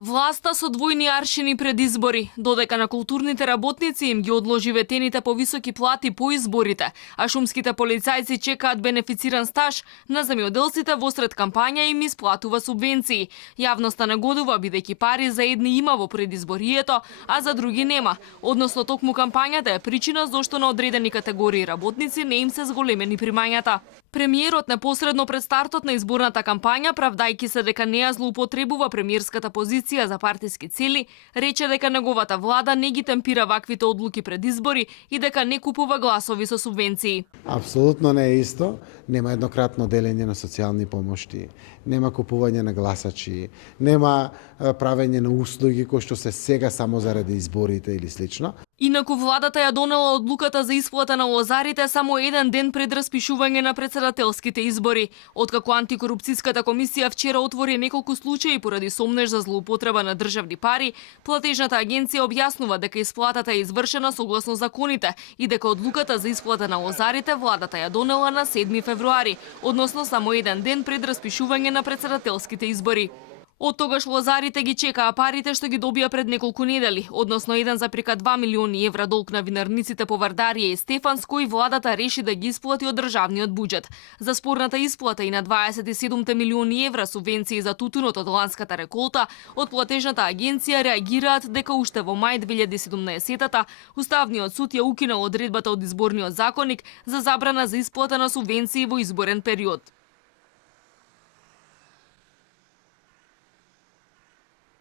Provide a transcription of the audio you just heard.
Власта со двојни аршини пред избори, додека на културните работници им ги одложи ветените повисоки плати по изборите, а шумските полицајци чекаат бенефициран стаж, на земјоделците во сред кампања им исплатува субвенции. Јавноста нагодува бидејќи пари за едни има во предизборието, а за други нема. Односно токму кампањата е причина зошто на одредени категории работници не им се зголемени примањата. Премиерот непосредно пред стартот на изборната кампања, правдајќи се дека не ја злоупотребува премиерската позиција за партиски цели, рече дека неговата влада не ги темпира ваквите одлуки пред избори и дека не купува гласови со субвенции. Апсолутно не е исто. Нема еднократно делење на социјални помошти, нема купување на гласачи, нема правење на услуги кои што се сега само заради изборите или слично. Инаку владата ја донела одлуката за исплата на лозарите само еден ден пред распишување на председателските избори. Откако антикорупцијската комисија вчера отвори неколку случаи поради сомнеж за злоупотреба на државни пари, платежната агенција објаснува дека исплатата е извршена согласно законите и дека одлуката за исплата на лозарите владата ја донела на 7 февруари, односно само еден ден пред распишување на председателските избори. Од тогаш лозарите ги чекаа парите што ги добија пред неколку недели, односно 1,2 милиони евра долг на винарниците по Вардарија и Стефанско и владата реши да ги исплати од државниот буџет. За спорната исплата и на 27 милиони евра субвенции за тутунот од ланската реколта, од платежната агенција реагираат дека уште во мај 2017-та Уставниот суд ја укинал одредбата од изборниот законник за забрана за исплата на субвенции во изборен период.